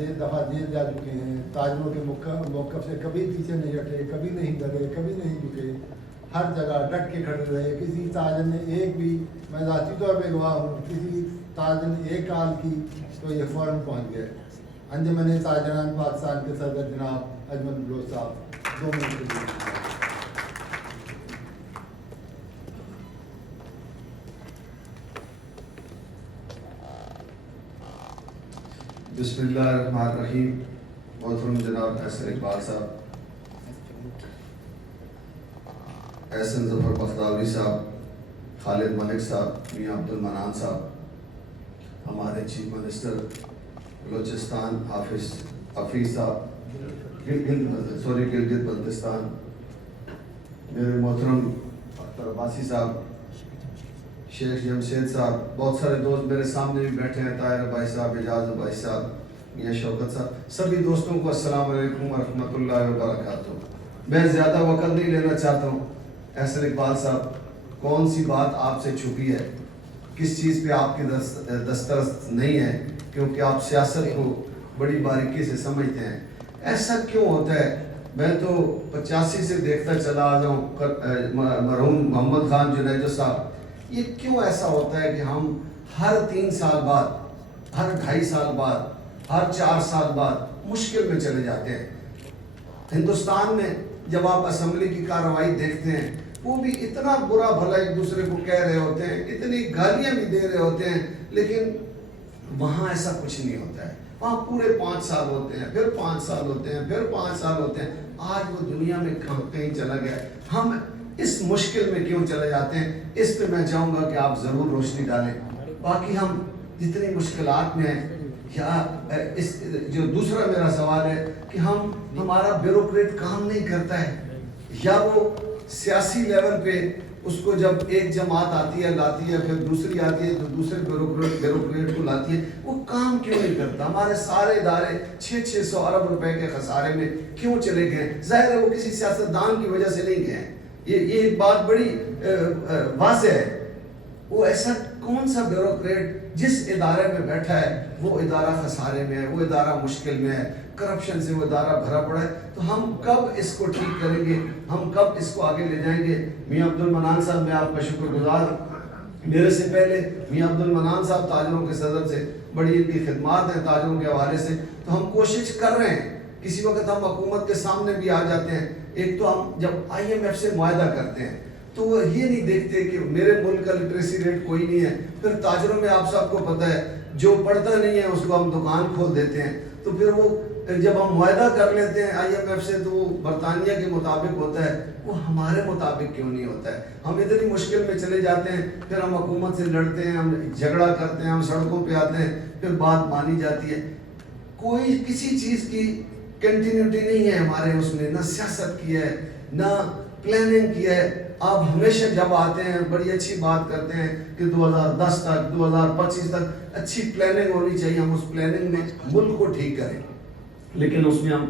एक दफ़ा जेल जा चुके हैं। ताजरों के मौक़िफ़ से कभी पीछे नहीं हटे, कभी नहीं डरे, कभी नहीं झुके, हर जगह डट के खड़े रहे। किसी ताजर ने एक भी, मैं ज़ाती तौर पे गवाह हूँ, किसी ताजर ने एक कॉल की तो ये फ़ौरन पहुँच गए। अंजुमन ताजरान पाकिस्तान के सदर जनाब अजमल बलोच साहब 2 मिनट के लिए। बिस्मिल्लाहिर्रहमानिर्रहीम। मोहतरम जनाब एहसन इकबाल साहब, एहसन ज़फ़र बख्तावरी साहब, खालिद मलिक साहब, मियाँ अब्दुल मनान साहब, हमारे चीफ मिनिस्टर बलोचिस्तान हफीज़ साहब, गिलगित बल्तिस्तान, मेरे मोहतरम अख्तर अब्बासी साहब, शेख जमशेद साहब, बहुत सारे दोस्त मेरे सामने भी बैठे हैं, ताहिर भाई साहब, एजाज भाई साहब, मियाँ शौकत साहब, सभी दोस्तों को अस्सलाम वालेकुम व रहमतुल्लाहि व बरकातुहू। मैं ज़्यादा वक्त नहीं लेना चाहता हूँ। एहसन इकबाल साहब, कौन सी बात आपसे छुपी है, किस चीज़ पे आपकी दस्तरस नहीं है, क्योंकि आप सियासत को बड़ी बारीकी से समझते हैं। ऐसा क्यों होता है? मैं तो 85 से देखता चला आ जाऊँ मरहूम मोहम्मद खान जुनैजो साहब, ये क्यों ऐसा होता है कि हम हर 3 साल बाद, हर 2.5 साल बाद, हर 4 साल बाद मुश्किल में चले जाते हैं। हिंदुस्तान में जब आप असम्बली की कार्रवाई देखते हैं, वो भी इतना बुरा भला एक दूसरे को कह रहे होते हैं, इतनी गालियाँ भी दे रहे होते हैं, लेकिन वहाँ ऐसा कुछ नहीं होता है। वहाँ पूरे 5 साल होते हैं, फिर 5 साल होते हैं, फिर 5 साल होते हैं। आज वो दुनिया में कहीं चला गया। हम इस मुश्किल में क्यों चले जाते हैं? इस पे मैं चाहूँगा कि आप ज़रूर रोशनी डालें। बाकी हम जितनी मुश्किलात में हैं, या इस जो दूसरा मेरा सवाल है कि हमारा ब्यूरोक्रेट काम नहीं करता है, या वो सियासी लेवल पे उसको जब एक जमात आती है लाती है, फिर दूसरी आती है तो दूसरे ब्यूरोक्रेट को लाती है, वो काम क्यों नहीं करता? हमारे सारे इदारे 600 अरब रुपए के खसारे में क्यों चले गए? जाहिर है वो किसी सियासतदान की वजह से नहीं गए। ये एक बात बड़ी वाज़ेह है। वो ऐसा कौन सा ब्यूरोक्रेट जिस इदारे में बैठा है वो इदारा खसारे में है, वो इदारा मुश्किल में है, करप्शन से वो इदारा भरा पड़ा है। तो हम कब इसको ठीक करेंगे? हम कब इसको आगे ले जाएंगे? मियाँ अब्दुल मनान साहब, मैं आपका शुक्रगुजार। मेरे से पहले मियाँ अब्दुल मनान साहब ताजरों के सदर से, बड़ी इनकी खिदमात हैं ताजरों के हवाले से। तो हम कोशिश कर रहे हैं, किसी वक्त हम हुकूमत के सामने भी आ जाते हैं। एक तो हम जब IMF से मुआहदा करते हैं तो वो ये नहीं देखते कि मेरे मुल्क का लिटरेसी रेट कोई नहीं है। फिर ताजरों में आप सबको पता है, जो पढ़ता नहीं है उसको हम दुकान खोल देते हैं। तो फिर वो जब हम मुआहदा कर लेते हैं IMF से, तो वो बरतानिया के मुताबिक होता है, वो हमारे मुताबिक क्यों नहीं होता है? हम इतनी मुश्किल में चले जाते हैं, फिर हम हुकूमत से लड़ते हैं, हम झगड़ा करते हैं, हम सड़कों पे आते हैं, फिर बात मानी जाती है। कोई किसी चीज़ की कंटिन्यूटी नहीं है हमारे उसमें, ना सियासत की है, ना प्लानिंग की है। आप हमेशा जब आते हैं बड़ी अच्छी बात करते हैं कि 2010 तक, 2025 तक अच्छी प्लानिंग होनी चाहिए, हम उस प्लानिंग में मुल्क को ठीक करें, लेकिन उसमें हम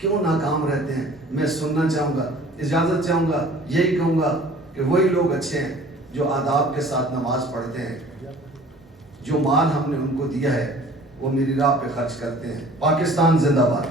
क्यों नाकाम रहते हैं? मैं सुनना चाहूँगा, इजाज़त चाहूँगा, यही कहूँगा कि वही लोग अच्छे हैं जो आदाब के साथ नमाज पढ़ते हैं, जो माल हमने उनको दिया है वो मेरी राह पे खर्च करते हैं। पाकिस्तान जिंदाबाद।